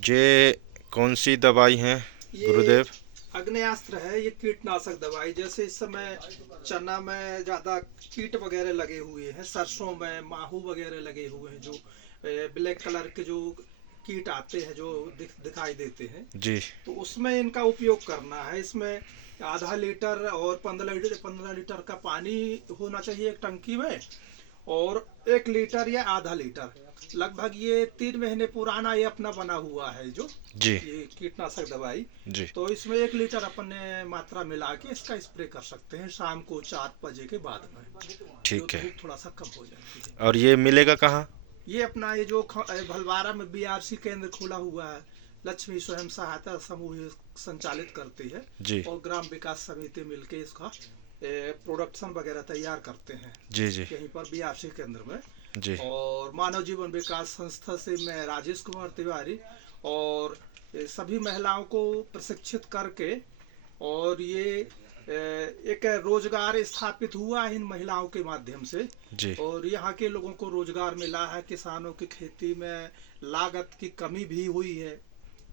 ये कौन सी दवाई है ये गुरुदेव? अग्नेयास्त्र है। ये कीटनाशक दवाई, जैसे इस समय चना में ज़्यादा कीट वगैरह लगे हुए हैं, सरसों में माहू वगैरह लगे हुए हैं, जो ब्लैक कलर के जो कीट आते हैं, जो दिखाई देते हैं, जी तो उसमें इनका उपयोग करना है। इसमें आधा लीटर और 15 लीटर का पानी होना चाहिए एक टंकी में, और 1 लीटर या आधा लीटर, लगभग ये 3 महीने पुराना ये अपना बना हुआ है जो जी ये कीटनाशक दवाई। जी। तो इसमें 1 लीटर अपन मात्रा मिला के इसका स्प्रे कर सकते हैं शाम को 4 बजे के बाद में, जो ठीक है। धूप थोड़ा सा कम हो जाती है। और ये मिलेगा कहाँ? ये अपना ये जो भलवारा में बीआरसी केंद्र खुला हुआ है, लक्ष्मी स्वयं सहायता समूह संचालित करती है, जी और ग्राम विकास समिति मिलके इसका प्रोडक्शन वगैरह तैयार करते हैं जी जी यहीं पर बीआरसी केंद्र में। जी और मानव जीवन विकास संस्था से मैं राजेश कुमार तिवारी, और सभी महिलाओं को प्रशिक्षित करके, और ये एक रोजगार स्थापित हुआ है इन महिलाओं के माध्यम से, जी और यहाँ के लोगों को रोजगार मिला है। किसानों की खेती में लागत की कमी भी हुई है,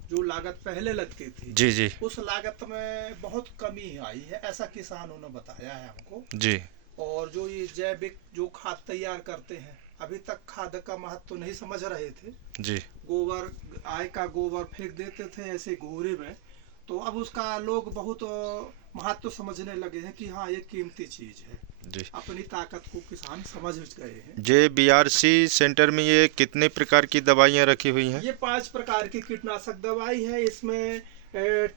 जो लागत पहले लगती थी जी जी उस लागत में बहुत कमी आई है, ऐसा किसानों ने बताया है हमको। जी और जो ये जैविक जो खाद तैयार करते हैं, अभी तक खाद का महत्व नहीं समझ रहे थे। जी गोबर, गाय का गोबर फेंक देते थे ऐसे घूरे में, तो अब उसका लोग बहुत महत्व समझने लगे हैं कि हाँ ये कीमती चीज है। जी। अपनी ताकत को किसान समझ गए हैं। ये बीआरसी सेंटर में ये कितने प्रकार की दवाइयाँ रखी हुई हैं? ये 5 प्रकार की कीटनाशक दवाई है। इसमें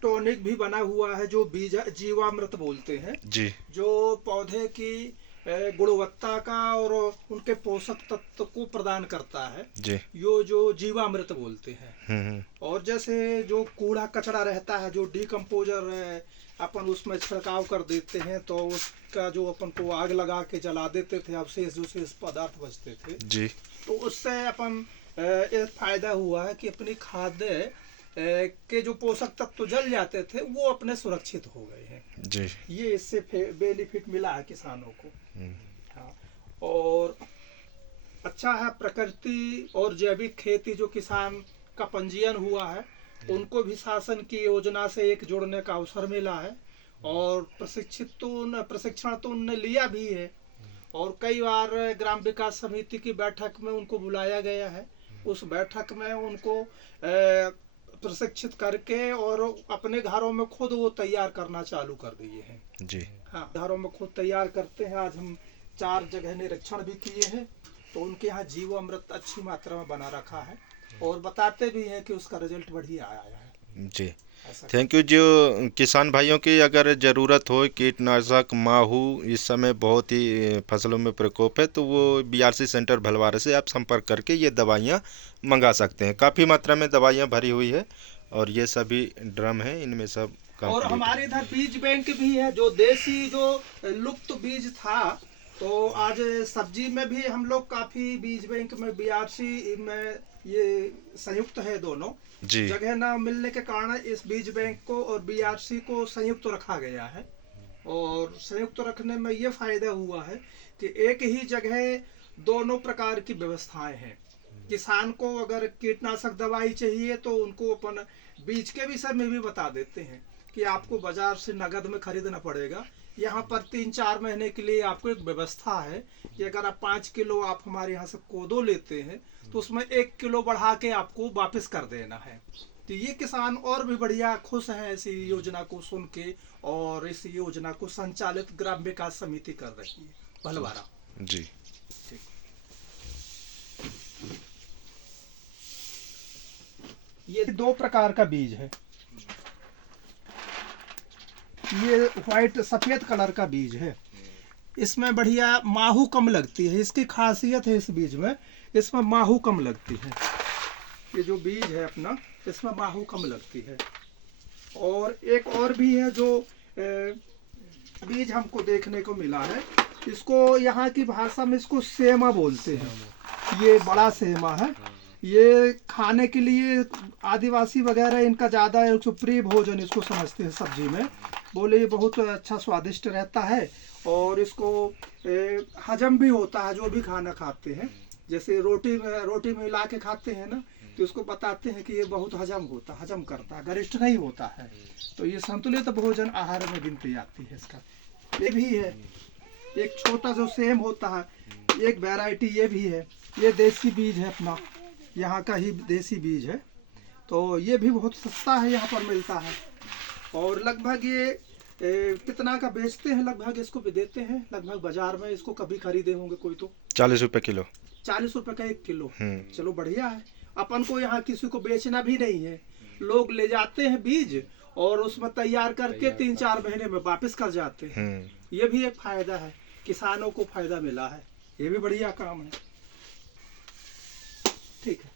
टॉनिक भी बना हुआ है, जो बीज जीवामृत बोलते हैं, जी जो पौधे की गुणवत्ता का और उनके पोषक तत्व को प्रदान करता है, जी। यो जो जीवामृत बोलते हैं। हम्म। और जैसे जो कूड़ा कचरा रहता है, जो डिकम्पोजर अपन उसमें छिड़काव कर देते हैं, तो उसका जो अपन को आग लगा के जला देते थे, अवशेष जो शेष पदार्थ बचते थे, जी तो उससे अपन एक फायदा हुआ है कि अपनी खाद्य के जो पोषक तत्व जल जाते थे वो अपने सुरक्षित हो गए हैं। जी। ये इससे बेनिफिट मिला है किसानों को। हम्म। हाँ। और अच्छा है, प्रकृति और जैविक खेती जो किसान का पंजीयन हुआ है, उनको भी शासन की योजना से एक जोड़ने का अवसर मिला है, और प्रशिक्षण तो उनने लिया भी है, और कई बार ग्राम विकास समिति की बैठक में उनको बुलाया गया है। उस बैठक में उनको प्रशिक्षित करके और अपने घरों में खुद वो तैयार करना चालू कर दिए हैं। जी। हाँ, घरों में खुद तैयार करते हैं। आज हम 4 जगह निरीक्षण भी किए हैं, तो उनके यहाँ जीवामृत अच्छी मात्रा में बना रखा है, और बताते भी हैं कि उसका रिजल्ट बढ़िया आया है। जी। ऐसा थैंक यू। जो किसान भाइयों की अगर ज़रूरत हो कीटनाशक माहू, इस समय बहुत ही फसलों में प्रकोप है, तो वो बीआरसी सेंटर भलवारे से आप संपर्क करके ये दवाइयाँ मंगा सकते हैं। काफ़ी मात्रा में दवाइयाँ भरी हुई है, और ये सभी ड्रम हैं, इनमें सब और कंप्लीट हमारे इधर बीज बैंक भी है, जो देसी जो लुप्त बीज था, तो आज सब्जी में भी हम लोग काफी बीज बैंक में बीआरसी में ये संयुक्त है। दोनों जी जगह ना मिलने के कारण इस बीज बैंक को और बीआरसी को संयुक्त रखा गया है। और संयुक्त रखने में ये फायदा हुआ है कि एक ही जगह दोनों प्रकार की व्यवस्थाएं हैं। किसान को अगर कीटनाशक दवाई चाहिए तो उनको अपन बीज के विषय में भी बता देते हैं कि आपको बाजार से नगद में खरीदना पड़ेगा। यहाँ पर 3-4 महीने के लिए आपको एक व्यवस्था है कि अगर आप 5 किलो आप हमारे यहाँ से कोदो लेते हैं, तो उसमें 1 किलो बढ़ा के आपको वापस कर देना है। तो ये किसान और भी बढ़िया खुश हैं ऐसी योजना को सुन के, और इस योजना को संचालित ग्राम विकास समिति कर रही है भलवारा। जी। ये 2 प्रकार का बीज है। ये व्हाइट सफेद कलर का बीज है। इसमें बढ़िया माहू कम लगती है, इसकी खासियत है इस बीज में, इसमें माहू कम लगती है। ये जो बीज है अपना, इसमें माहू कम लगती है। और एक और भी है जो बीज हमको देखने को मिला है, इसको यहाँ की भाषा में इसको सेमा बोलते हैं। ये बड़ा सेमा है। ये खाने के लिए आदिवासी वगैरह इनका ज़्यादा प्रिय भोजन इसको समझते हैं सब्जी में। बोले ये बहुत अच्छा स्वादिष्ट रहता है, और इसको हजम भी होता है जो भी खाना खाते हैं। जैसे रोटी में मिला के खाते हैं ना, तो उसको बताते हैं कि ये बहुत हजम करता है, गरिष्ठ नहीं होता है। तो ये संतुलित भोजन आहार में गिनती आती है इसका। ये भी है एक छोटा जो सेम होता है, एक वैरायटी ये भी है। ये देसी बीज है अपना, यहाँ का ही देसी बीज है। तो ये भी बहुत सस्ता है, यहाँ पर मिलता है। और लगभग ये कितना का बेचते हैं, लगभग इसको भी देते हैं लगभग बाजार में। इसको कभी खरीदे होंगे कोई तो 40 रुपए किलो। 40 रुपए का 1 किलो। चलो बढ़िया है। अपन को यहाँ किसी को बेचना भी नहीं है, लोग ले जाते हैं बीज और उसमें तैयार करके 3-4 महीने में वापस कर जाते हैं। ये भी एक फायदा है, किसानों को फायदा मिला है। ये भी बढ़िया काम है। ठीक है।